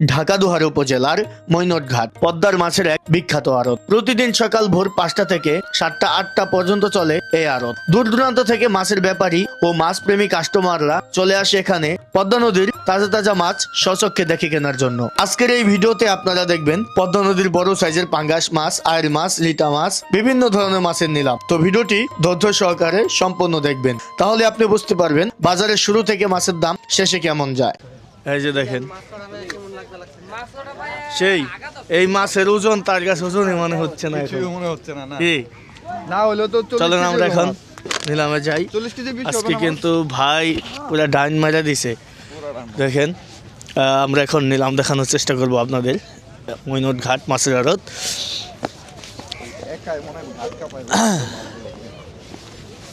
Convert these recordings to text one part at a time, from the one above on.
ঢাকা দোহার উপজেলার মৈনটঘাট পদ্মার মাছের এক বিখ্যাত আড়ত। প্রতিদিন সকাল ভোর 5টা থেকে 7টা 8টা পর্যন্ত চলে এই আড়ত। দূর দূরান্ত থেকে মাছের ব্যাপারী ও মাছ প্রেমী কাস্টমাররা চলে আসে এখানে পদ্মা নদীর তাজা তাজা মাছ স্বচক্ষে দেখে কেনার জন্য। আজকের এই ভিডিওতে আপনারা দেখবেন পদ্মা নদীর বড় সাইজের পাঙ্গাস মাছ, আয়ের মাছ, লিটা মাছ, বিভিন্ন ধরনের মাছের নিলাম। তো ভিডিওটি ধৈর্য সহকারে সম্পূর্ণ দেখবেন, তাহলে আপনি বুঝতে পারবেন বাজারের শুরু থেকে মাছের দাম শেষে কেমন যায়। এই যে দেখেন, সেই এই মাছের ওজন তার কাছে ওজনই মনে হচ্ছে না, মনে হচ্ছে না কি না হলো তো। চলেন আমরা এখন নিলামে যাই। আজকে কিন্তু ভাই পুরো ডাইন মারা দিছে। দেখেন, আমরা এখন নিলাম দেখানোর চেষ্টা করব আপনাদের। মৈনটঘাট মাছের আড়ত।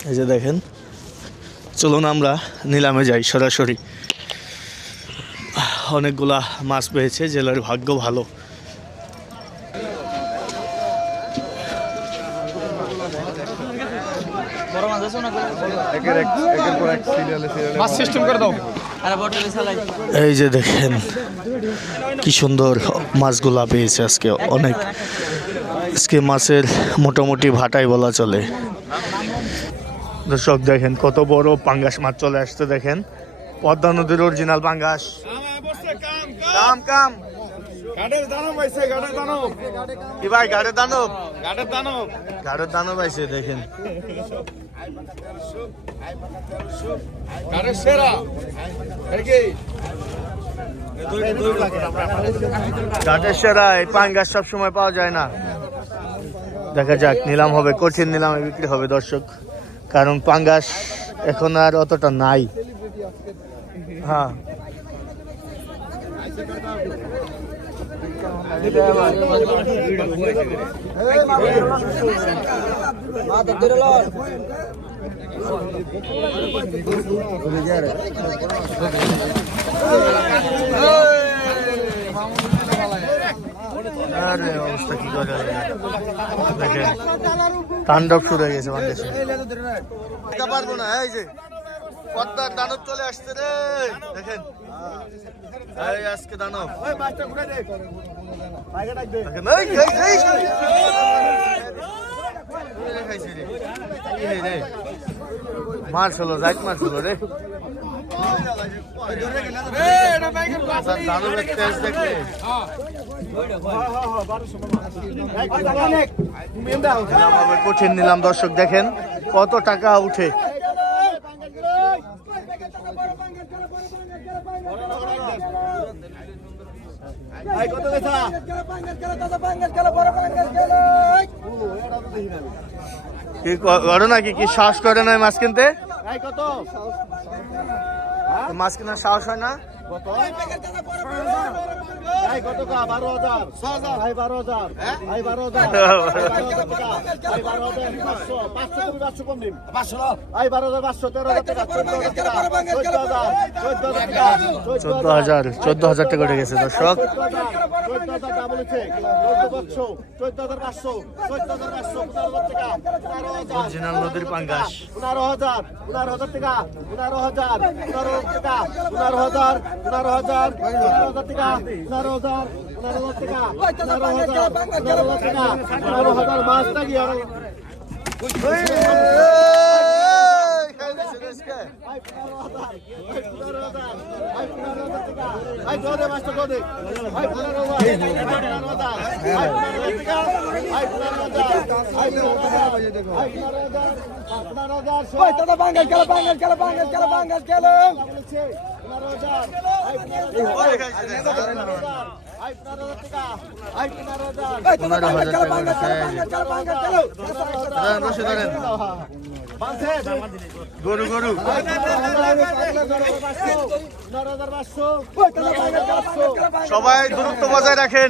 এই যে দেখেন, চলুন আমরা নিলামে যাই সরাসরি। অনেকগুলা মাছ পেয়েছে, জেলার ভাগ্য ভালো। এই যে দেখেন কি সুন্দর মাছগুলা পেয়েছে আজকে অনেক। আজকে মাছের মোটামুটি ভাটাই বলা চলে। দর্শক দেখেন কত বড় পাঙ্গাস মাছ চলে আসছে। দেখেন পদ্মা নদীর অরিজিনাল পাঙ্গাস। কাম কাম গাড়ের দানব আইছে, গাড়ের দানব। কি ভাই, গাড়ের দানব? গাড়ের দানব, গাড়ের দানব আইছে। দেখেন গাড়ের সেরা। ঘাটের সেরা এই পাঙ্গাস সব সময় পাওয়া যায় না। দেখা যাক, নিলাম হবে, কঠিন নিলামে বিক্রি হবে দর্শক, কারণ পাঙ্গাস এখন আর অতটা নাই। হ্যাঁ, আরে অবস্থা কি করে দেখেন, তাণ্ডব শুরু হয়ে গেছে বাংলাদেশে। পারবো না। এই যে পদ্মার দানব চলে আসছে রে। দেখেন এই আজকে দানব। মাছ হলো, জাইট মাছ হলো রে। দানবের তেজ দেখলে কঠিন নিলাম দর্শক। দেখেন কত টাকা উঠে। কি করো নাকি, কি সাহস করে না মাছ কিনতে? মাছ কেনার সাহস হয় না? চোদ্দ হাজার টাকা উঠে গেছে দর্শক। অরিজিনাল নদীর পাঙ্গাস। 15,000 টাকা, 15,000 টাকা, 15,000 টাকা, 15,000 মাছ থাকি আর গরু গরু সবাই দূরত্ব বজায় রাখেন।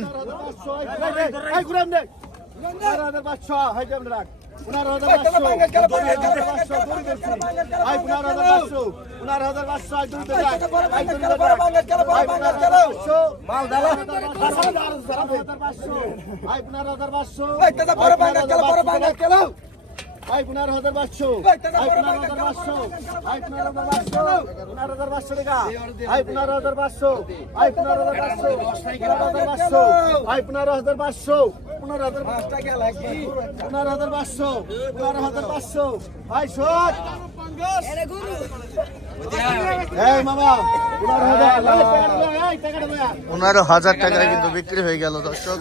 ভাই 15,500 ভাই 15,500 ভাই 15,500 15,500 টাকা ভাই 15,500 ভাই 15,500 15,500 ভাই 15,500 15,500 টাকা লাগবে 15,500 15,500 ভাই শোট এই মামা 15,000 এই টাকাটা ভাই 15,000 টাকায় কিন্তু বিক্রি হয়ে গেল দর্শক।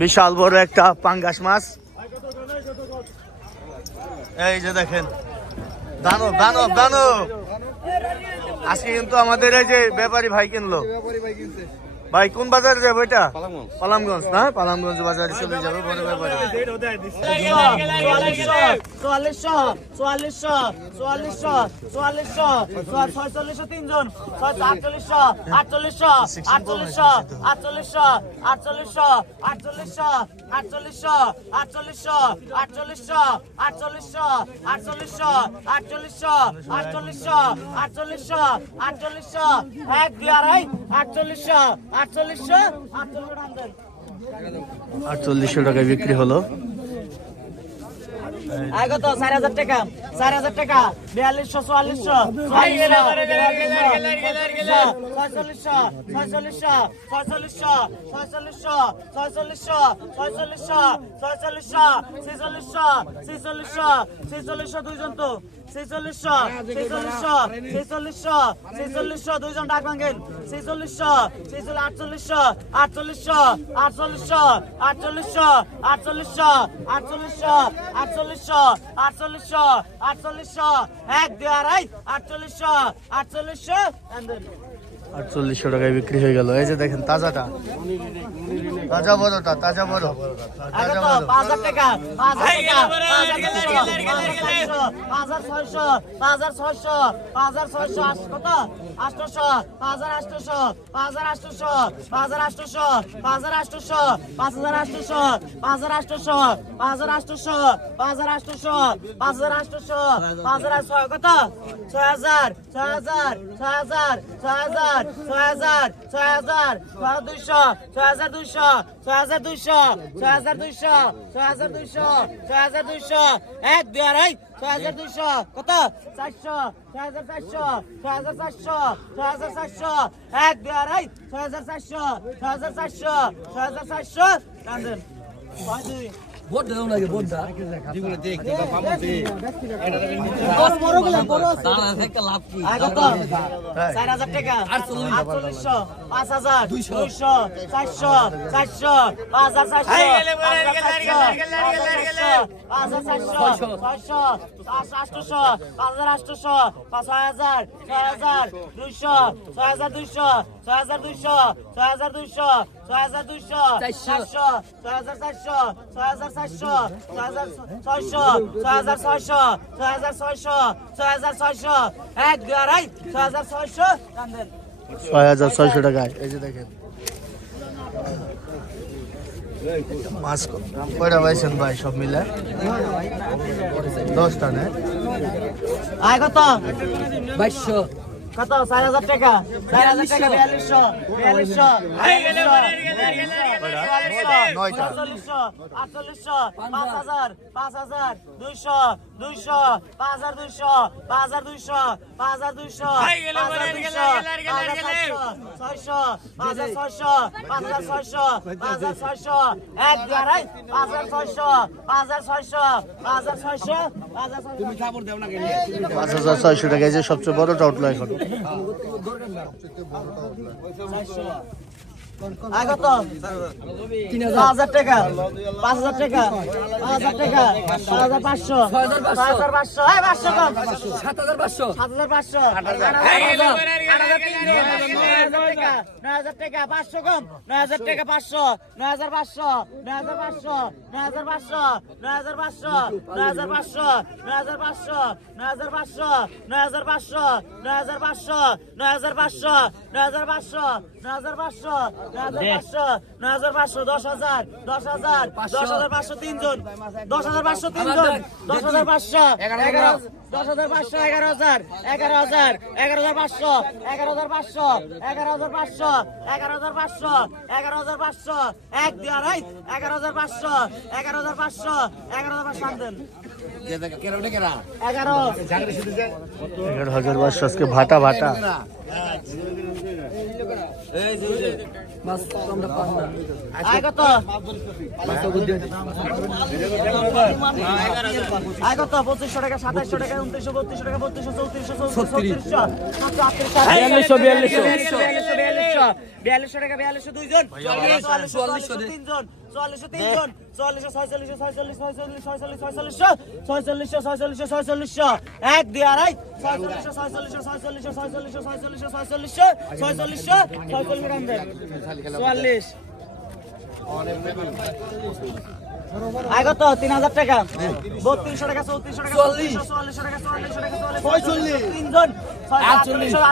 বিশাল বড় একটা পাঙ্গাস মাছ, এই যে দেখেন দানব দানব দানব। আজকে কিন্তু আমাদের এই যে ব্যাপারী ভাই কিনলো। ভাই কোন বাজারে যাবো এটা? পালামগঞ্জ না, পালামগঞ্জ বাজারে চলে যাবে বড় ব্যাপারী। 4800 টাকায় বিক্রি হলো। কত 4,000 টাকা 4,000 টাকা 4200 4400 দুইজন ডাক ভাঙেন 46 এক দুই আড়াই 4800 টাকায় বিক্রি হয়ে গেল। এই যে দেখেন তাজাটা, তাজা বড়টা, তাজা বড়, তাজা বড়। 5,000 টাকা 5,000 কত 800 5,800 5,800 5,800 5,800 5,800 5,800 5,800 5,800 কত 6,000 6,000 6,000 6,000 6,000 6,000 6,200 6,200 6,200 6,200 6,200 6,200 এক দুই আড়াই 6,200 কত 400 6,400 6,400 6,400 এক দুই আড়াই 6,400 6,400 6,400 কান্দেন ভোট দাও না ভোট দাও যেগুলো দেখ তোরা পামতে বড় গুলো বড় আছে তারা থেকে লাভ কি কত 4,000 টাকা 4800 5,000 200 400 400 5,400 এক দুই আড়াই 6,600 কান্দেন 6,600 টাকায়। এই যে দেখেন মাছ কয়টা পাইছেন ভাই সব মিলে? 10টা না? আয় কত 2200 কত 4,000 টাকা 4,000 টাকা 4200 নয়টা। 4800 5,000 5,000 200 200 5,200 5,200 5,200 5,600 এক দুই আড়াই 5,600 তুমি খবর দাও না কেন 5,600 টাকা। এই যে সবচেয়ে বড়টা উঠলো এখন। আয় কত 5,000 টাকা 5,000 টাকা 5,000 টাকা 5,500 5,500 এই 500 কম 7500 7,500 9,000 টাকা 500 কম 9,000 টাকা 500 9,500 9,500 9,500 9,500 9,500 9,500 9,500 9,500 9,500 9,500 9,500 9,500 9,500, 10,000, 10,000, 10,500 তিনজন, 10,500 তিনজন, 10,500, 11,000, 10,500, 11,000, 11,000, 11,500, 11,500, 11,500, 11,500, 11,500, 1, 2, 2, 11,500, 11,500, 11,500 আনতেন। 11, 11,500 আজকে ভাটা ভাটা। মাছ আমরা পান না। আয় কত? আয় কত? 2,500 টাকা, 2,700 টাকা, 2,900, 3,200 টাকা, 3,200, 3,400, 34,000, 42,000 টাকা, 42,000 দুইজন, 44,000 তিনজন, 44,000 তিনজন, 44,000, 46,000, 46,000, 46,000, 46,000, 46,000, 46,000, 46,000, 1, 2, 2, 46,000, 46,000, 46,000, 46,000, 46,000, 46,000, 46,000 আনবেন। 44 আয় কত? 3,000 টাকা, 32,000 টাকা, 34,000 টাকা, 44,000 টাকা, 44,000 টাকা, 44,000 তিনজন, 48,000,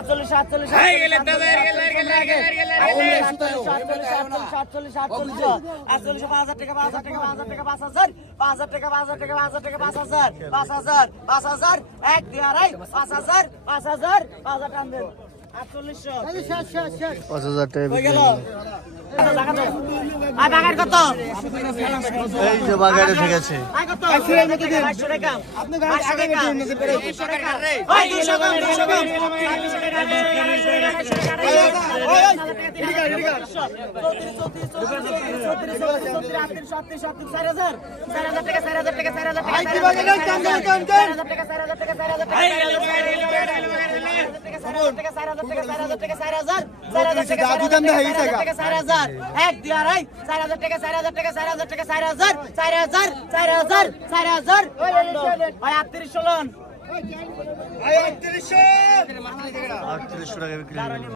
48,000, 5,000 টাকা, 5,000 টাকা, 5,000 টাকা, 5,000, 5,000 টাকা, 5,000 টাকা, 5,000 টাকা, 5,000, 5,000, 5,000, 1, 2, 5,000, 5,000, 5,000 টানবেন। 48,000 5,000 টাকা হয়ে বিক্রি গেল। হলো। আয় বাগার কত? এই যে বাগারে ঠেকেছে। আয় কত? 200 টাকা। আপনি 200 টাকা। 200 টাকা। ওই 200 কম, 200 কম। 200 টাকা। 3800 টাকা বিক্রি হলো।